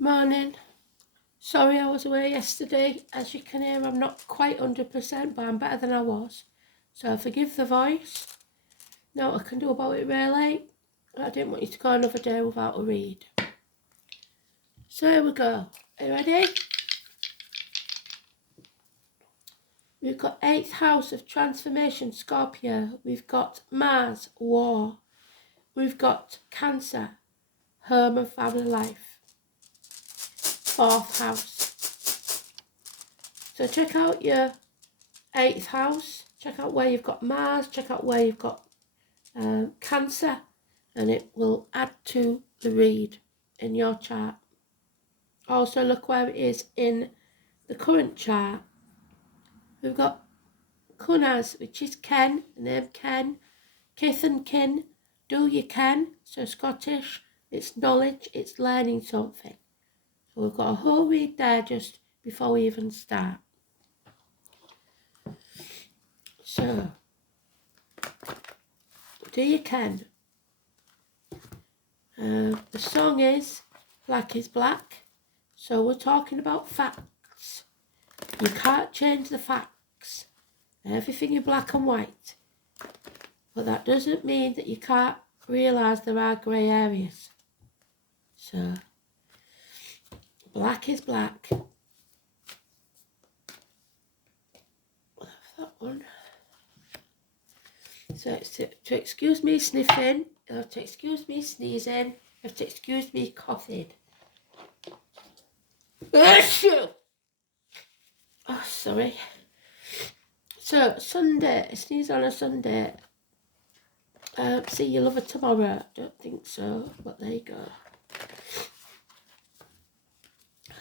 Morning. Sorry I was away yesterday. As you can hear, I'm not quite 100%, but I'm better than I was. So forgive the voice. Now what I can do about it really. I didn't want you to go another day without a read. So here we go. Are you ready? We've got 8th house of transformation, Scorpio. We've got Mars, war. We've got Cancer, home and family life. 4th house. So check out your 8th house. Check out where you've got Mars. Check out where you've got Cancer. And it will add to the read in your chart. Also look where it is in the current chart. We've got Kunas, which is Ken, the name Ken, kith and kin, do you ken, so Scottish, it's knowledge, it's learning something. So we've got a whole read there just before we even start. So, do you ken? The song is Black is Black, so we're talking about facts. You can't change the facts. Everything in black and white. But that doesn't mean that you can't realise there are grey areas. So, black is black. That one. So it's to excuse me sniffing, or to excuse me sneezing, or to excuse me coughing. Oh, sorry. So, Sunday, sneeze on a Sunday. See your lover tomorrow. Don't think so, but there you go.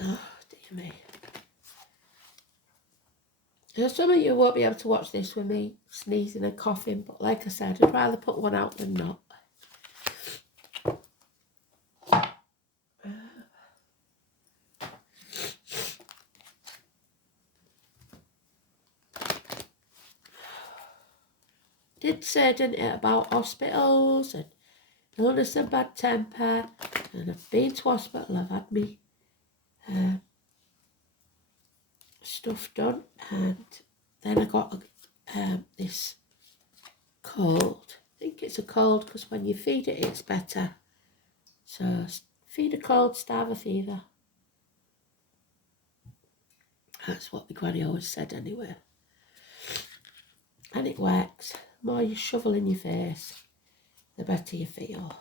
Oh, dear me. Now, some of you won't be able to watch this with me sneezing and coughing, but like I said, I'd rather put one out than not. Did say, didn't it, about hospitals and illness and bad temper, and I've been to hospital, I've had me stuff done, and then I got this cold. I think it's a cold because when you feed it, it's better. So feed a cold, starve a fever. That's what my granny always said anyway. And it works. The more you shovel in your face, the better you feel.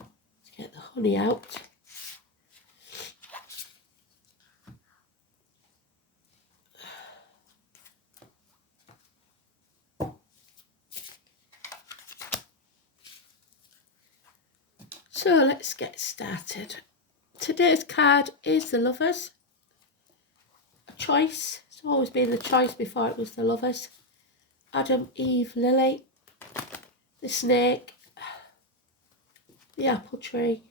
Let's get the honey out. So let's get started. Today's card is the Lovers. A choice. It's always been the choice before it was the Lovers. Adam, Eve, Lily. The snake. The apple tree.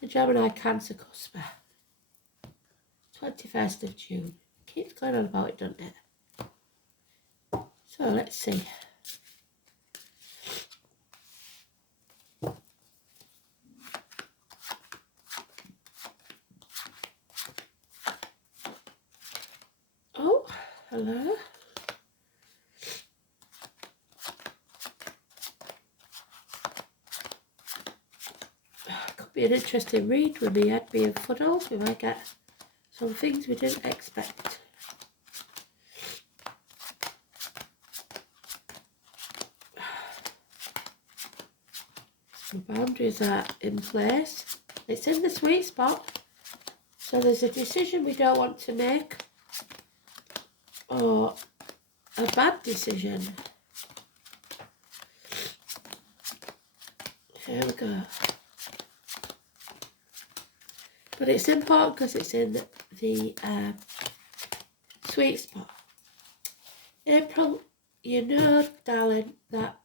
The Gemini Cancer cusper. 21st of June. Keeps going on about it, doesn't it? So let's see. Oh, hello. Could be an interesting read with me head being fuddled. We might get some things we didn't expect. The boundaries are in place. It's in the sweet spot. So there's a decision we don't want to make, or a bad decision. Here we go. But it's important because it's in the sweet spot. April, you know, darling, that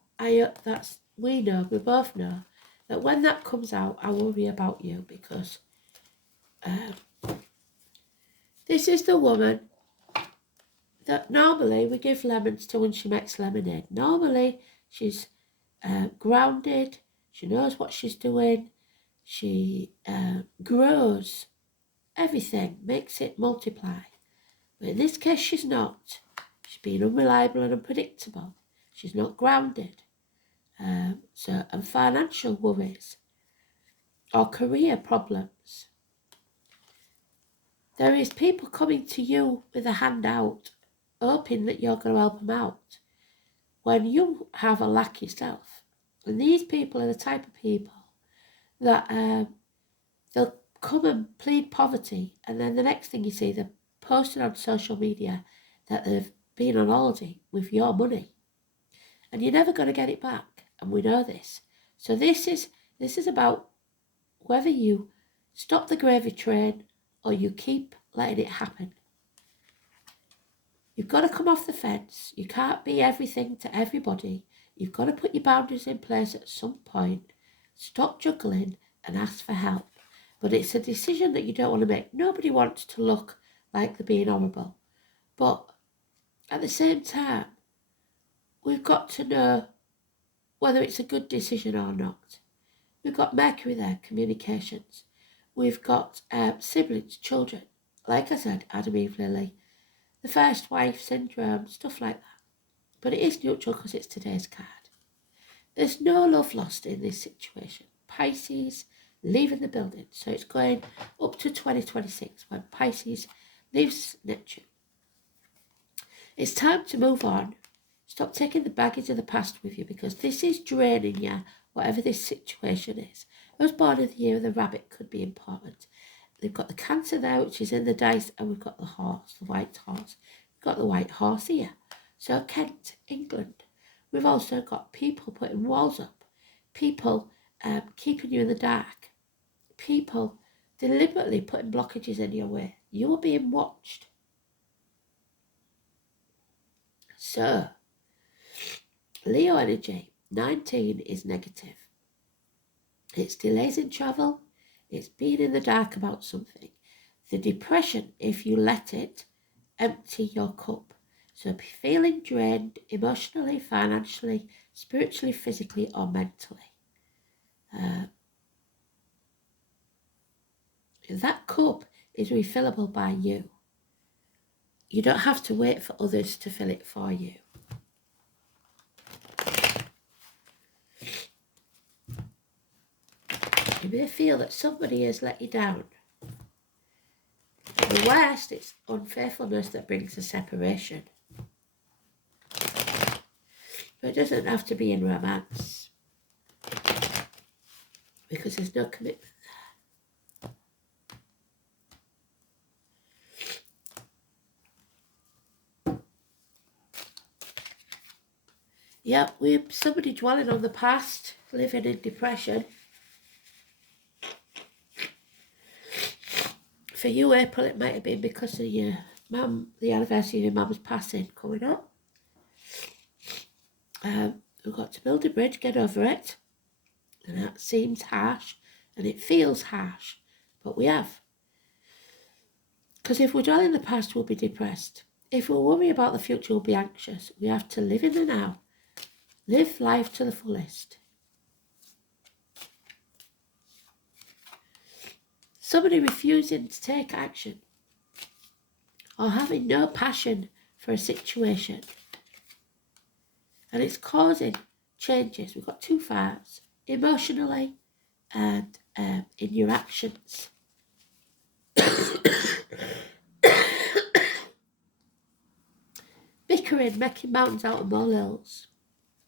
we both know, that when that comes out, I worry about you because this is the woman that normally we give lemons to when she makes lemonade. Normally She's grounded. She knows what she's doing. She grows everything, makes it multiply. But in this case, she's not. She's being unreliable and unpredictable. She's not grounded. And financial worries or career problems. There is people coming to you with a hand out, hoping that you're going to help them out, when you have a lack yourself. And these people are the type of people that they'll come and plead poverty, and then the next thing you see, they're posting on social media that they've been on holiday with your money. And you're never going to get it back, and we know this. So this is about whether you stop the gravy train or you keep letting it happen. You've got to come off the fence. You can't be everything to everybody. You've got to put your boundaries in place at some point. Stop juggling and ask for help. But it's a decision that you don't want to make. Nobody wants to look like they're being horrible. But at the same time, we've got to know whether it's a good decision or not. We've got Mercury there, communications. We've got siblings, children. Like I said, Adam, Eve, Lily. The first wife syndrome, stuff like that. But it is neutral because it's today's card. There's no love lost in this situation. Pisces leaving the building. So it's going up to 2026 when Pisces leaves Neptune. It's time to move on. Stop taking the baggage of the past with you, because this is draining you, whatever this situation is. Those born in the year of the rabbit could be important. They've got the Cancer there, which is in the dice, and we've got the horse, the white horse. We've got the white horse here. So Kent, England. We've also got people putting walls up, people keeping you in the dark, people deliberately putting blockages in your way. You are being watched. So, Leo energy, 19 is negative. It's delays in travel. It's being in the dark about something. The depression, if you let it, empty your cup. So feeling drained emotionally, financially, spiritually, physically, or mentally. That cup is refillable by you. You don't have to wait for others to fill it for you. You may feel that somebody has let you down. At the worst, it's unfaithfulness that brings a separation. But it doesn't have to be in romance, because there's no commitment there. Yep, we're somebody dwelling on the past, living in depression. For you, April, it might have been because of your mum, the anniversary of your mum's passing coming up. We've got to build a bridge, get over it. And that seems harsh, and it feels harsh, but we have. Because if we dwell in the past, we'll be depressed. If we worry about the future, we'll be anxious. We have to live in the now. Live life to the fullest. Somebody refusing to take action or having no passion for a situation. And it's causing changes. We've got 2 fires, emotionally and in your actions. Bickering, making mountains out of molehills.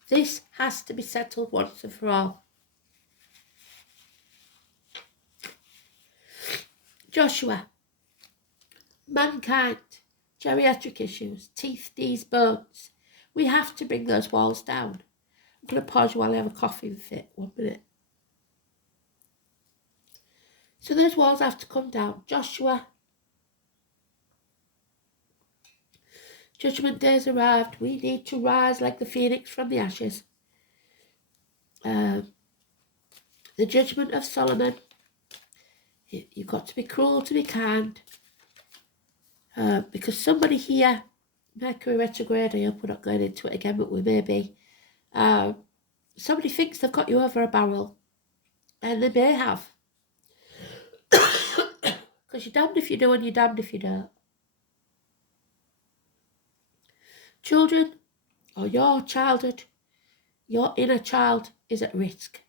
This has to be settled once and for all. Joshua, mankind, geriatric issues, teeth, knees, bones. We have to bring those walls down. I'm going to pause you while I have a coffee fit. 1 minute. So those walls have to come down. Joshua, Judgment Day's arrived. We need to rise like the phoenix from the ashes. The judgment of Solomon. You've got to be cruel to be kind. Because somebody here, Mercury retrograde, I hope we're not going into it again, but we may be. Somebody thinks they've got you over a barrel, and they may have. Because you're damned if you do and you're damned if you don't. Children, or your childhood, your inner child is at risk.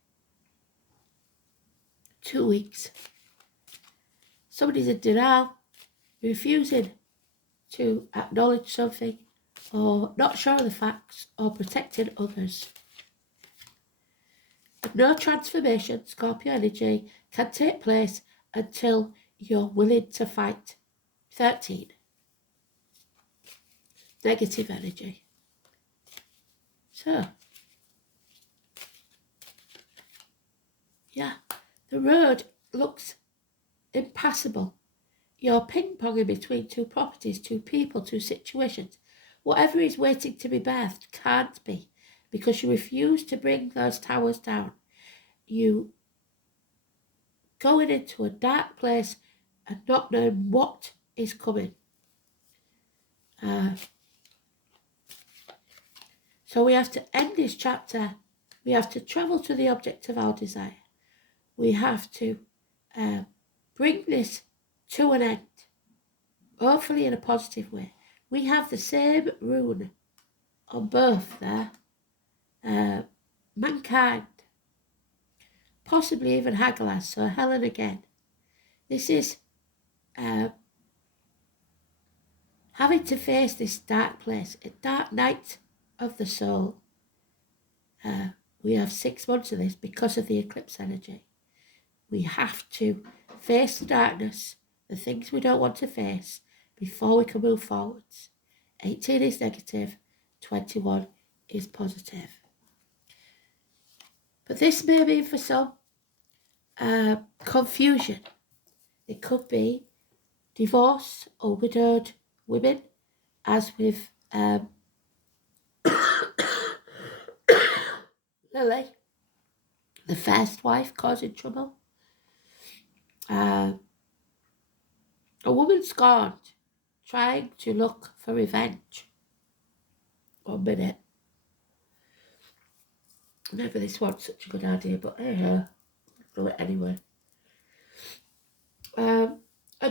2 weeks. Somebody's in denial, refusing to acknowledge something, or not sure of the facts, or protecting others. No transformation, Scorpio energy, can take place until you're willing to fight. 13. Negative energy. So, yeah, the road looks impassable. You're ping-ponging between two properties, two people, two situations. Whatever is waiting to be birthed can't be, because you refuse to bring those towers down. You going into a dark place and not knowing what is coming. So we have to end this chapter. We have to travel to the object of our desire. We have to bring this to an end, hopefully in a positive way. We have the same rune on both there. Mankind, possibly even Hagalaz, so Helen again. This is having to face this dark place, a dark night of the soul. We have 6 months of this because of the eclipse energy. We have to face the darkness, the things we don't want to face, before we can move forwards. 18 is negative, 21 is positive. But this may mean for some confusion. It could be divorced or widowed women, as with Lily, the first wife, causing trouble. A woman scorned, trying to look for revenge. 1 minute. Maybe this wasn't such a good idea, but hey, do it anyway. A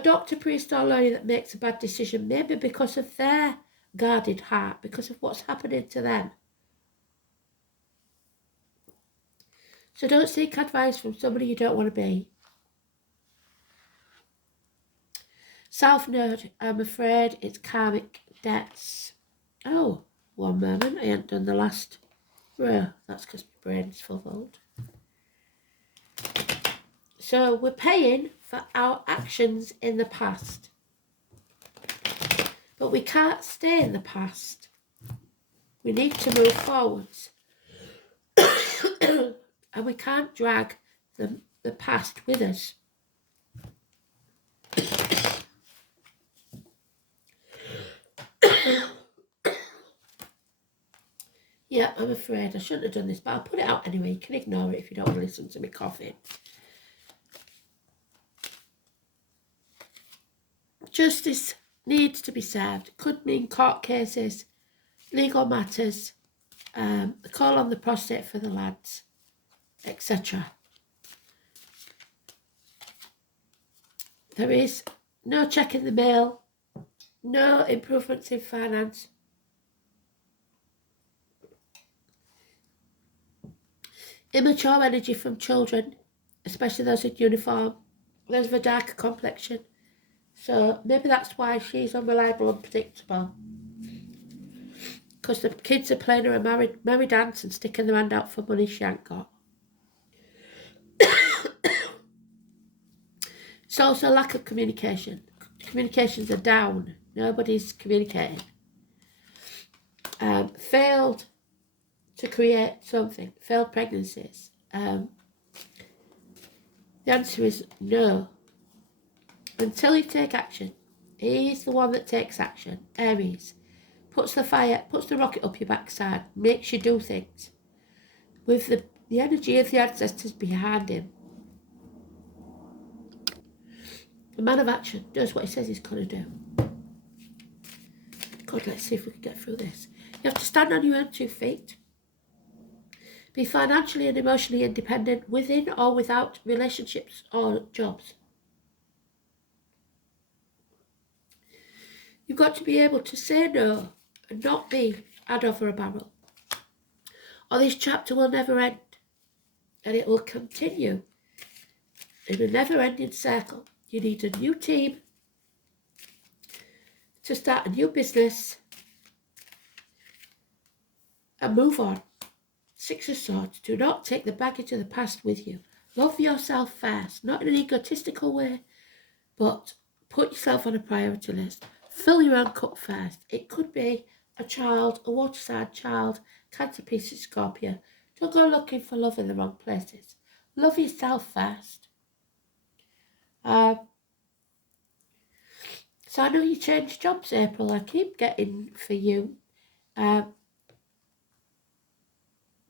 doctor, priest, or lawyer that makes a bad decision, maybe because of their guarded heart, because of what's happening to them. So don't seek advice from somebody you don't want to be. South Node, I'm afraid it's karmic debts. Oh, 1 moment, I hadn't done the last row. That's because my brain's full. So we're paying for our actions in the past. But we can't stay in the past. We need to move forwards. And we can't drag the past with us. Yeah, I'm afraid I shouldn't have done this, but I'll put it out anyway. You can ignore it if you don't want to listen to me coughing. Justice needs to be served. Could mean court cases, legal matters, the call on the prostate for the lads, etc. There is no check in the mail, no improvements in finance. Immature energy from children, especially those in uniform. Those of a darker complexion. So maybe that's why she's unreliable and unpredictable. Because the kids are playing her a merry dance and sticking their hand out for money she ain't got. It's also lack of communication. Communications are down. Nobody's communicating. Failed to create something. Failed pregnancies. The answer is no. Until you take action. He's the one that takes action. Aries. Puts the rocket up your backside. Makes you do things. With the energy of the ancestors behind him. The man of action does what he says he's going to do. God, let's see if we can get through this. You have to stand on your own 2 feet. Be financially and emotionally independent within or without relationships or jobs. You've got to be able to say no and not be hand over a barrel. Or this chapter will never end, and it will continue in a never-ending circle. You need a new team to start a new business and move on. Six of Swords. Do not take the baggage of the past with you. Love yourself first, not in an egotistical way, but put yourself on a priority list. Fill your own cup first. It could be a child, a water sign child, Cancer, Pisces, Scorpio. Don't go looking for love in the wrong places. Love yourself first. So I know you changed jobs, April. I keep getting for you.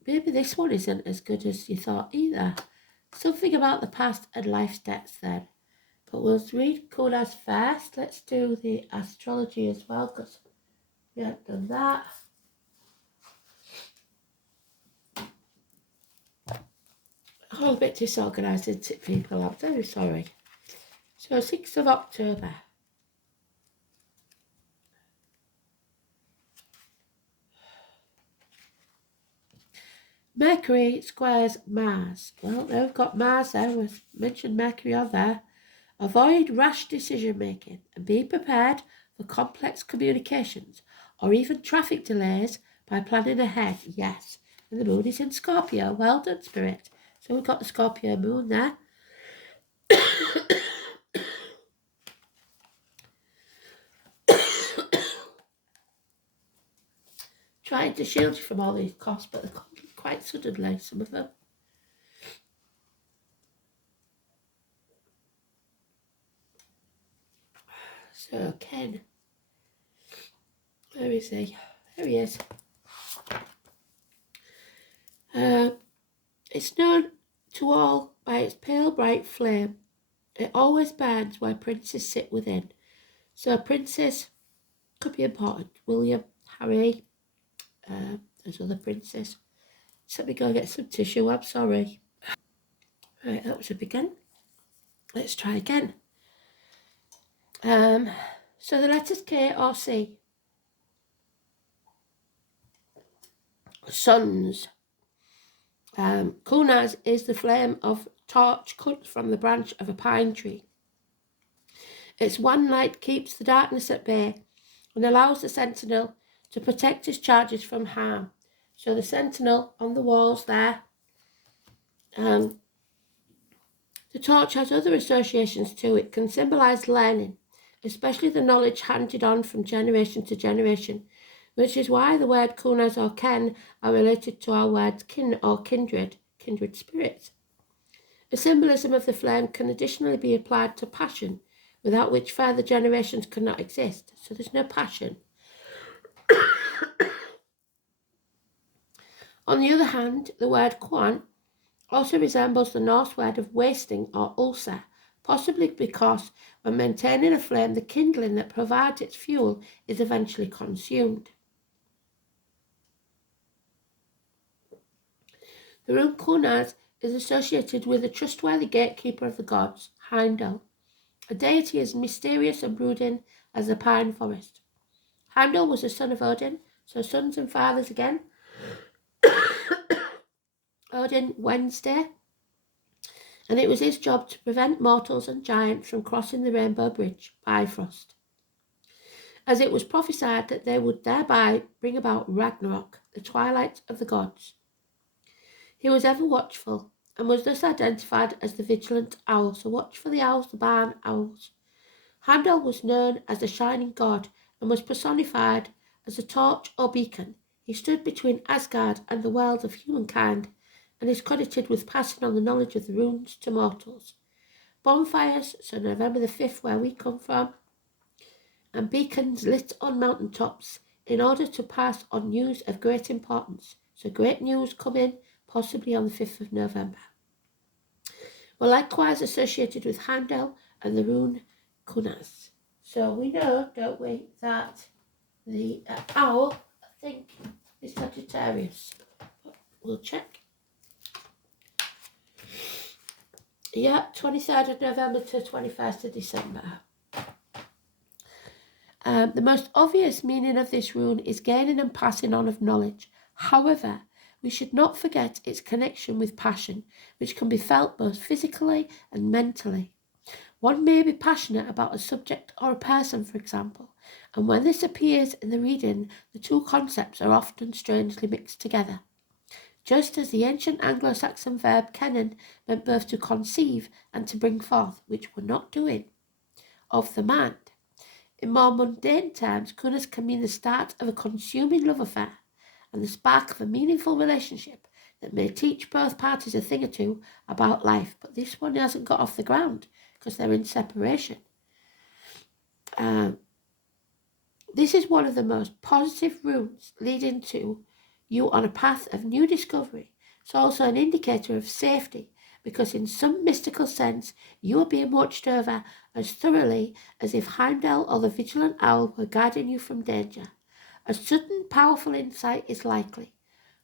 Maybe this one isn't as good as you thought either. Something about the past and life steps then. But we'll read Kunas first. Let's do the astrology as well, because we haven't done that. I'm a bit disorganised, isn't it, people? I'm very sorry. So 6th of October. Mercury squares Mars. Well, now we've got Mars there. We've mentioned Mercury on there. Avoid rash decision making and be prepared for complex communications or even traffic delays by planning ahead. Yes, and the moon is in Scorpio. Well done, Spirit. So we've got the Scorpio moon there. Trying to shield you from all these costs, but they're coming quite suddenly, some of them. So Ken, where is he? There he is. It's known to all by its pale bright flame. It always burns where princes sit within. So princes could be important. William, Harry, there's other princes. Let me go get some tissue, I'm sorry. Right, that was a begin. Let's try again. So the letters K or C. Suns. Kunas is the flame of torch cut from the branch of a pine tree. Its one light keeps the darkness at bay and allows the sentinel to protect his charges from harm. So the sentinel on the walls there. The torch has other associations too. It can symbolise learning, especially the knowledge handed on from generation to generation, which is why the word kunas or ken are related to our words kin or kindred spirits. The symbolism of the flame can additionally be applied to passion, without which further generations cannot exist. So there's no passion. On the other hand, the word quan also resembles the Norse word of wasting or ulcer, possibly because when maintaining a flame, the kindling that provides its fuel is eventually consumed. The rune Kunas is associated with a trustworthy gatekeeper of the gods, Heimdall, a deity as mysterious and brooding as the pine forest. Heimdall was a son of Odin, so sons and fathers again. Odin Wednesday, and it was his job to prevent mortals and giants from crossing the Rainbow Bridge, Bifrost, as it was prophesied that they would thereby bring about Ragnarok, the twilight of the gods. He was ever watchful, and was thus identified as the vigilant owl. So watch for the owls, the barn owls. Heimdall was known as the shining god, and was personified as a torch or beacon. He stood between Asgard and the world of humankind, and is credited with passing on the knowledge of the runes to mortals. Bonfires, so November the 5th, where we come from, and beacons lit on mountain tops in order to pass on news of great importance. So great news coming possibly on the 5th of November. Were likewise associated with Heimdall and the rune Kunas. So we know, don't we, that the owl, I think, is Sagittarius. But we'll check. Yeah, 23rd of November to 21st of December. The most obvious meaning of this rune is gaining and passing on of knowledge. However, we should not forget its connection with passion, which can be felt both physically and mentally. One may be passionate about a subject or a person, for example, and when this appears in the reading, the two concepts are often strangely mixed together. Just as the ancient Anglo-Saxon verb kennen meant both to conceive and to bring forth, which we're not doing, of the mind. In more mundane terms, kunas can mean the start of a consuming love affair and the spark of a meaningful relationship that may teach both parties a thing or two about life, but this one hasn't got off the ground because they're in separation. This is one of the most positive runes leading to you on a path of new discovery. It's also an indicator of safety because in some mystical sense you are being watched over as thoroughly as if Heimdall or the vigilant owl were guiding you from danger. A sudden powerful insight is likely.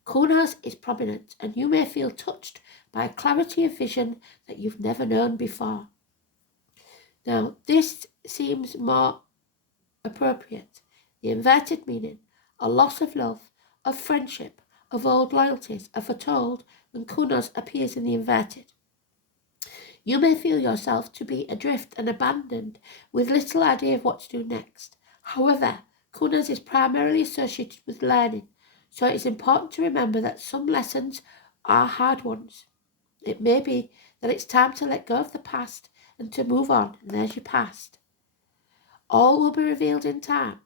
Kunas is prominent and you may feel touched by a clarity of vision that you've never known before. Now this seems more appropriate. The inverted meaning, a loss of love, of friendship, of old loyalties, are foretold when kunas appears in the inverted. You may feel yourself to be adrift and abandoned with little idea of what to do next. However, kunas is primarily associated with learning, so it is important to remember that some lessons are hard ones. It may be that it's time to let go of the past and to move on, and there's your past. All will be revealed in time,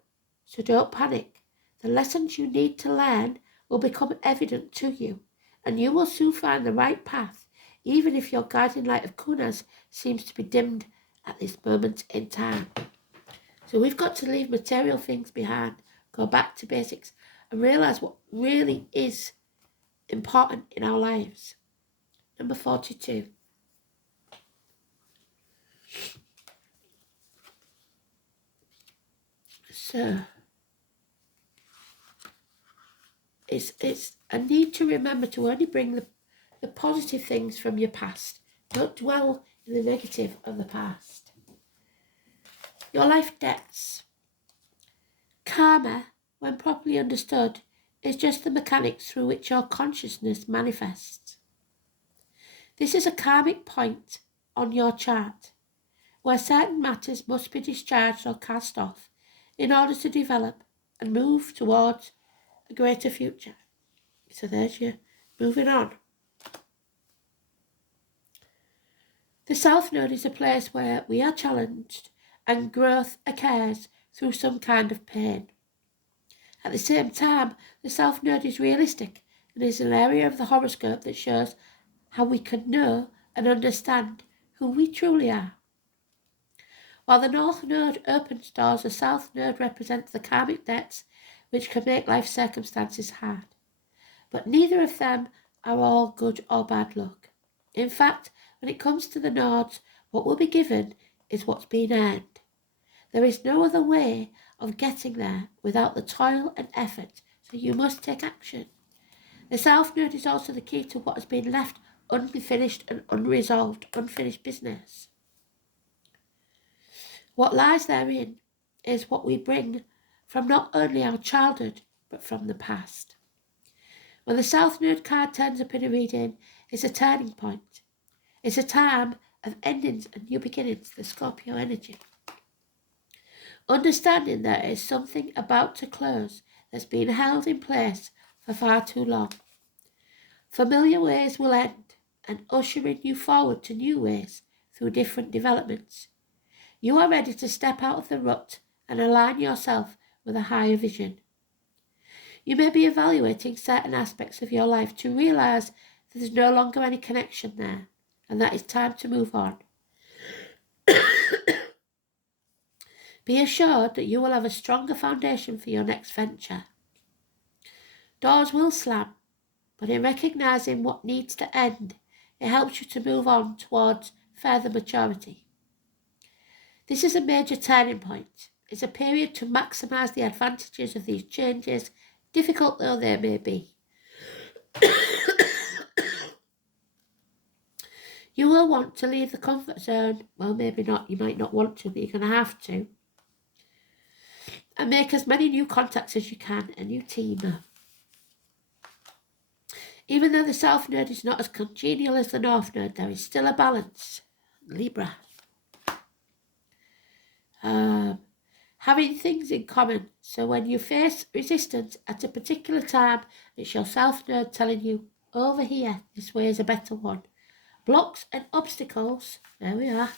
so don't panic. The lessons you need to learn will become evident to you, and you will soon find the right path, even if your guiding light of kunas seems to be dimmed at this moment in time. So we've got to leave material things behind, go back to basics, and realise what really is important in our lives. Number 42. So it's a need to remember to only bring the positive things from your past. Don't dwell in the negative of the past. Your life debts. Karma, when properly understood, is just the mechanics through which your consciousness manifests. This is a karmic point on your chart, where certain matters must be discharged or cast off in order to develop and move towards a greater future. So there's your moving on. The South Node is a place where we are challenged and growth occurs through some kind of pain. At the same time, the South Node is realistic and is an area of the horoscope that shows how we can know and understand who we truly are. While the North Node opens doors, the South Node represents the karmic debts which can make life circumstances hard. But neither of them are all good or bad luck. In fact, when it comes to the nodes, what will be given is what's been earned. There is no other way of getting there without the toil and effort, so you must take action. The South Node is also the key to what has been left unfinished and unresolved, unfinished business. What lies therein is what we bring from not only our childhood, but from the past. When the South Node card turns up in a reading, it's a turning point. It's a time of endings and new beginnings, the Scorpio energy. Understanding there is something about to close that's been held in place for far too long. Familiar ways will end and ushering you forward to new ways through different developments. You are ready to step out of the rut and align yourself with a higher vision. You may be evaluating certain aspects of your life to realise that there's no longer any connection there and that it's time to move on. Be assured that you will have a stronger foundation for your next venture. Doors will slam, but in recognising what needs to end, it helps you to move on towards further maturity. This is a major turning point. It's a period to maximise the advantages of these changes, difficult though they may be. You will want to leave the comfort zone. Well, maybe not. You might not want to, but you're going to have to. And make as many new contacts as you can, a new team. Even though the South Node is not as congenial as the North Node, there is still a balance. Libra. Having things in common. So when you face resistance at a particular time, it's your South Node telling you, over here, this way is a better one. Blocks and obstacles, there we are,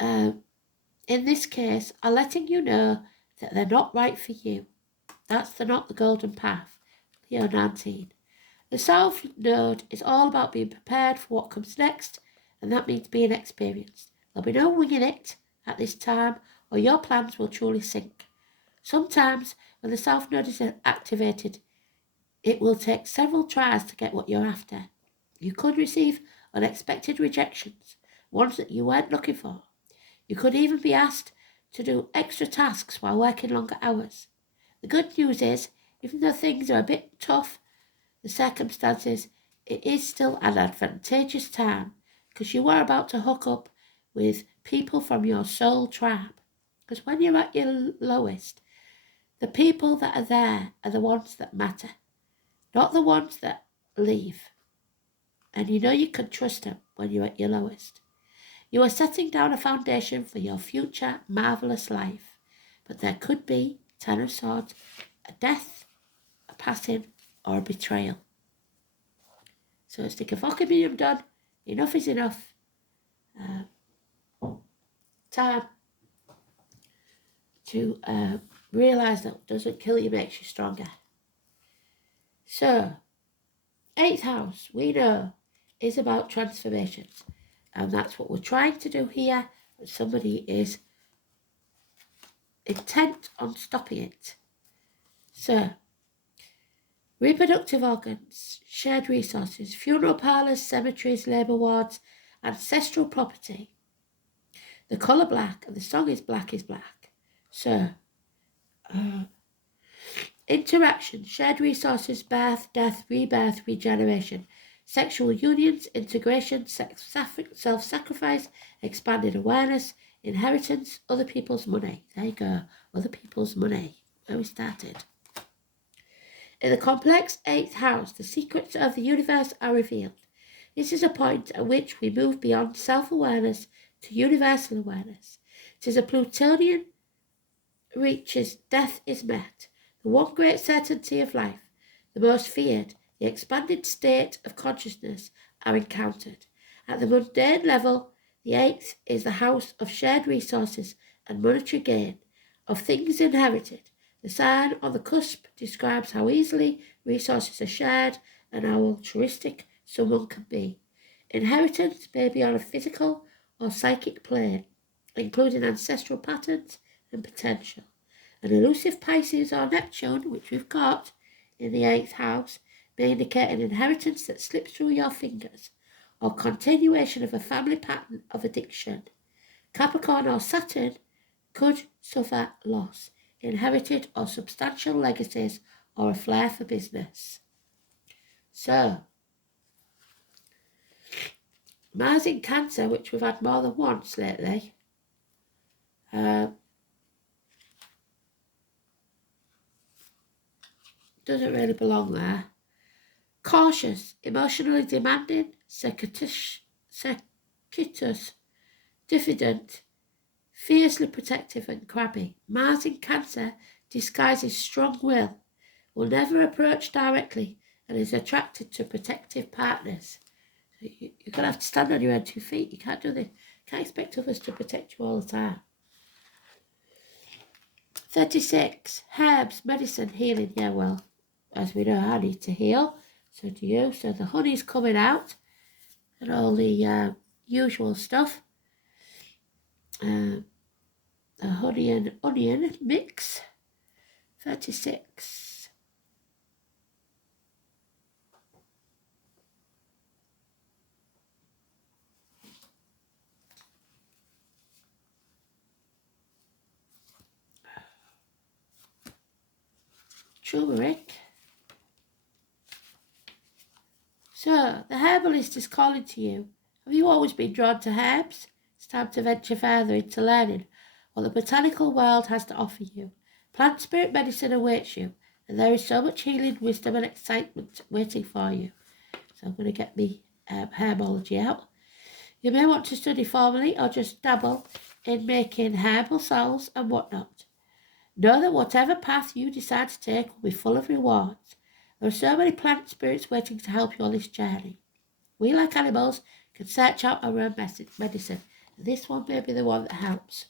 in this case, are letting you know that they're not right for you. That's not the golden path. Leo 19. The South Node is all about being prepared for what comes next, and that means being experienced. There'll be no winging it at this time, or your plans will truly sink. Sometimes, when the South Node is activated, it will take several tries to get what you're after. You could receive unexpected rejections, ones that you weren't looking for. You could even be asked to do extra tasks while working longer hours. The good news is, even though things are a bit tough, the circumstances, it is still an advantageous time because you are about to hook up with people from your soul tribe. Because when you're at your lowest, the people that are there are the ones that matter, not the ones that leave. And you know you can trust them when you're at your lowest. You are setting down a foundation for your future marvellous life. But there could be, Ten of Swords, a death, a passing, or a betrayal. So stick a fucking medium done. Enough is enough. Time to realise that what doesn't kill you makes you stronger. So, 8th house, we know, is about transformations. And that's what we're trying to do here. And somebody is intent on stopping it. So, reproductive organs, shared resources, funeral parlours, cemeteries, labour wards, ancestral property. The colour black, and the song is Black is Black. So, interaction, shared resources, birth, death, rebirth, regeneration, sexual unions, integration, self-sacrifice, expanded awareness, inheritance, other people's money. There you go, other people's money, where we started. In the complex 8th house, the secrets of the universe are revealed. This is a point at which we move beyond self-awareness to universal awareness. It is a Plutonian reaches death is met, the one great certainty of life, the most feared, the expanded state of consciousness are encountered. At the mundane level, the 8th is the house of shared resources and monetary gain, of things inherited. The sign on the cusp describes how easily resources are shared and how altruistic someone can be. Inheritance may be on a physical or psychic plane, including ancestral patterns and potential. An elusive Pisces or Neptune, which we've got in the 8th house, may indicate an inheritance that slips through your fingers, or continuation of a family pattern of addiction. Capricorn or Saturn could suffer loss, inherited or substantial legacies, or a flair for business. So, Mars in Cancer, which we've had more than once lately, doesn't really belong there. Cautious, emotionally demanding, circuitous, diffident, fiercely protective and crabby. Mars in Cancer disguises strong will never approach directly, and is attracted to protective partners. So you're going to have to stand on your own 2 feet. You can't do this. You can't expect others to protect you all the time. 36. Herbs, medicine, healing. Yeah, well, as we know, I need to heal. So do you. So the honey's coming out and all the usual stuff. A honey and onion mix. 36. Turmeric. So, the herbal herbalist is calling to you. Have you always been drawn to herbs? It's time to venture further into learning what the botanical world has to offer you. Plant spirit medicine awaits you, and there is so much healing, wisdom and excitement waiting for you. So I'm going to get me herbology out. You may want to study formally or just dabble in making herbal salves and whatnot. Know that whatever path you decide to take will be full of rewards. There are so many plant spirits waiting to help you on this journey. We, like animals, can search out our own medicine. This one may be the one that helps.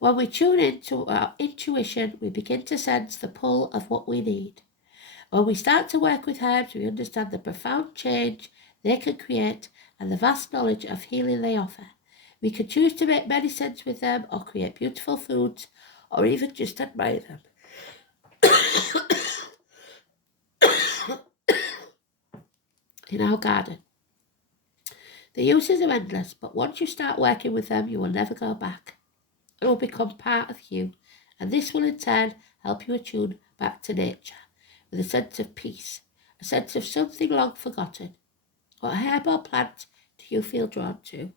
When we tune into our intuition, we begin to sense the pull of what we need. When we start to work with herbs, we understand the profound change they can create and the vast knowledge of healing they offer. We can choose to make medicines with them or create beautiful foods or even just admire them. In our garden. The uses are endless, but once you start working with them, you will never go back. It will become part of you, and this will in turn help you attune back to nature with a sense of peace, a sense of something long forgotten. What herb or plant do you feel drawn to?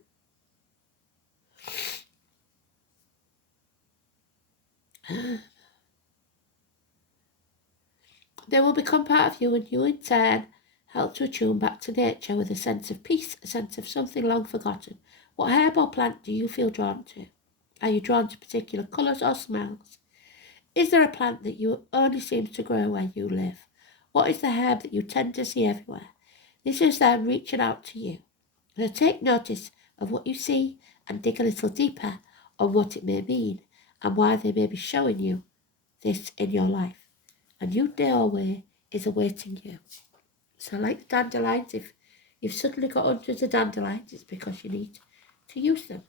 They will become part of you, and you in turn help to attune back to nature with a sense of peace, a sense of something long forgotten. What herb or plant do you feel drawn to? Are you drawn to particular colours or smells? Is there a plant that you only seems to grow where you live? What is the herb that you tend to see everywhere? This is them reaching out to you. Now take notice of what you see and dig a little deeper on what it may mean and why they may be showing you this in your life. A new doorway is awaiting you. So like the dandelions, if you've suddenly got hundreds of dandelions, it's because you need to use them.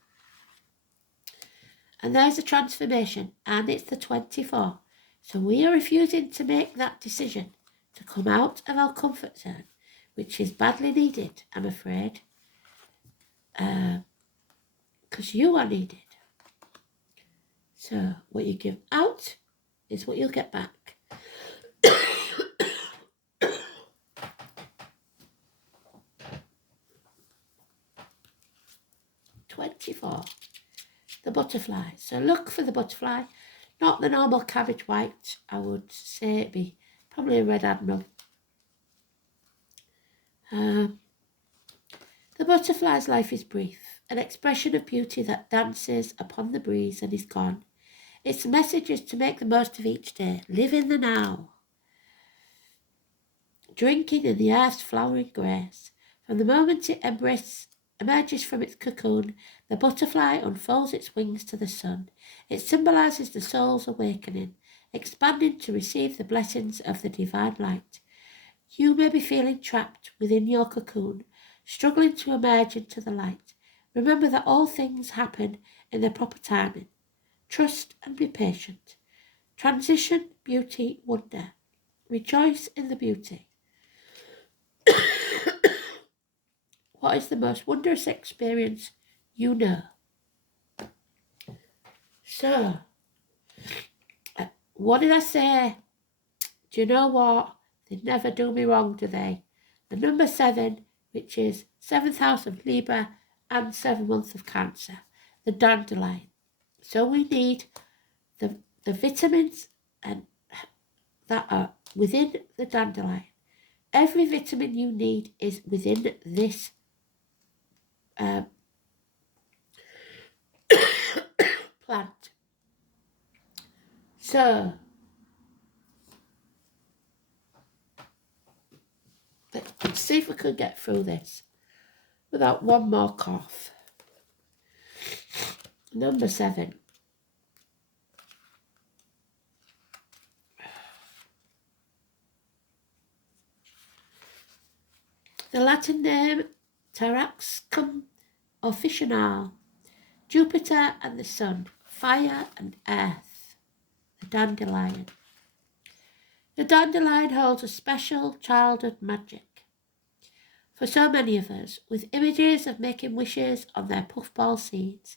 And there's a transformation, and it's the 24. So we are refusing to make that decision to come out of our comfort zone, which is badly needed, I'm afraid, because you are needed. So what you give out is what you'll get back. 24. The butterfly. So look for the butterfly, not the normal cabbage white. I would say it'd be probably a red admiral. The butterfly's life is brief, an expression of beauty that dances upon the breeze and is gone. Its message is to make the most of each day, live in the now, drinking in the earth's flowering grace. From the moment it emerges from its cocoon, the butterfly unfolds its wings to the sun. It symbolises the soul's awakening, expanding to receive the blessings of the divine light. You may be feeling trapped within your cocoon, struggling to emerge into the light. Remember that all things happen in their proper timing. Trust and be patient. Transition, beauty, wonder. Rejoice in the beauty. What is the most wondrous experience you know? So, what did I say? Do you know what? They never do me wrong, do they? The number 7, which is 7th house of Libra and 7th month of Cancer, the dandelion. So we need the vitamins and that are within the dandelion. Every vitamin you need is within this plant. So, let's see if we can get through this without one more cough. Number 7. The Latin name Taraxacum officinale, Jupiter and the Sun, fire and earth, the dandelion. The dandelion holds a special childhood magic for so many of us, with images of making wishes on their puffball seeds,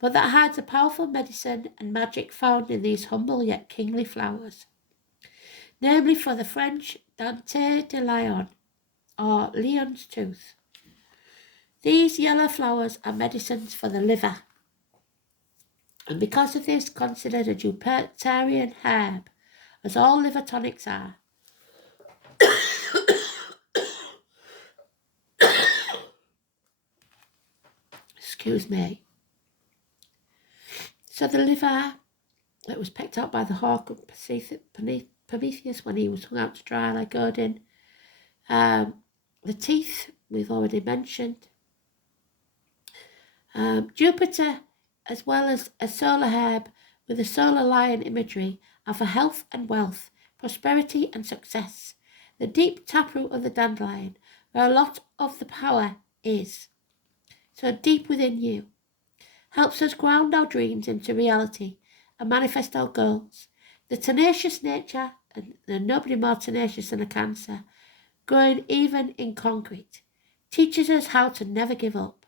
but that hides a powerful medicine and magic found in these humble yet kingly flowers. Namely, for the French, Dante de Lyon, or leon's tooth. These yellow flowers are medicines for the liver, and because of this considered a Jupiterian herb, as all liver tonics are. Excuse me. So the liver that was picked up by the hawk of Prometheus when he was hung out to dry like Odin. The teeth, we've already mentioned. Jupiter, as well as a solar herb with a solar lion imagery, are for health and wealth, prosperity and success. The deep taproot of the dandelion, where a lot of the power is, so deep within you, helps us ground our dreams into reality and manifest our goals. The tenacious nature, and there's nobody more tenacious than a Cancer, growing even in concrete, teaches us how to never give up.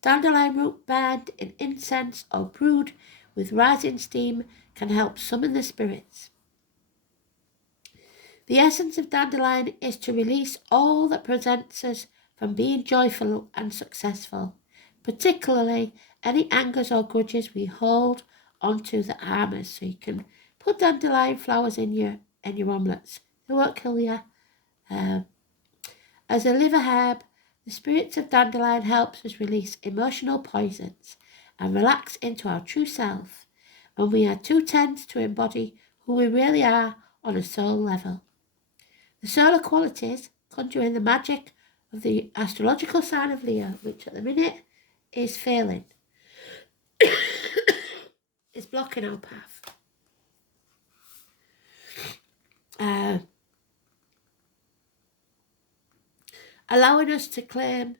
Dandelion root burned in incense or brewed with rising steam can help summon the spirits. The essence of dandelion is to release all that prevents us from being joyful and successful, particularly any angers or grudges we hold onto that harm us. So you can put dandelion flowers in your omelettes. They won't kill you. As a liver herb, the spirits of dandelion helps us release emotional poisons and relax into our true self when we are too tense to embody who we really are on a soul level. The solar qualities conjuring the magic of the astrological sign of Leo, which at the minute is failing, is blocking our path. Allowing us to claim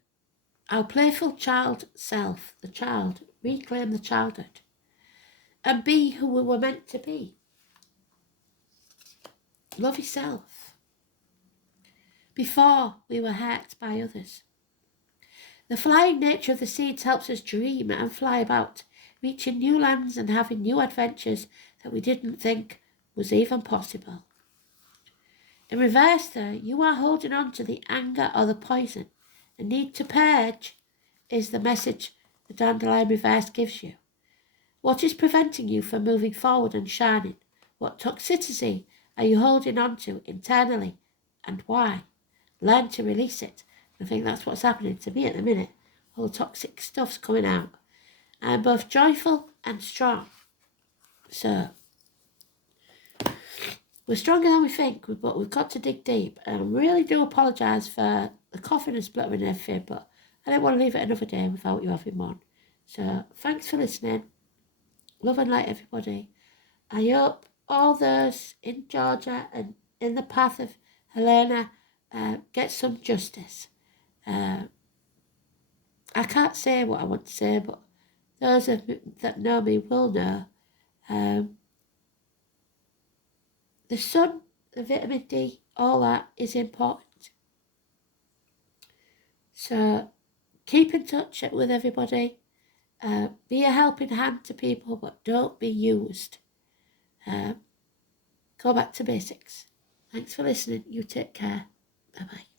our playful child self, the child, reclaim the childhood, and be who we were meant to be. Love yourself before we were hurt by others. The flying nature of the seeds helps us dream and fly about, reaching new lands and having new adventures that we didn't think was even possible. In reverse, though, you are holding on to the anger or the poison and need to purge is the message the dandelion reverse gives you. What is preventing you from moving forward and shining? What toxicity are you holding on to internally and why? Learn to release it. I think that's what's happening to me at the minute. All toxic stuff's coming out. I'm both joyful and strong. So, we're stronger than we think, but we've got to dig deep. And I really do apologise for the coughing and spluttering and everything, but I don't want to leave it another day without you having one. So, thanks for listening. Love and light, everybody. I hope all those in Georgia and in the path of Helena get some justice. I can't say what I want to say, but those that know me will know. The sun, the vitamin D, all that is important. So keep in touch with everybody. Be a helping hand to people, but don't be used. Go back to basics. Thanks for listening. You take care. Bye-bye.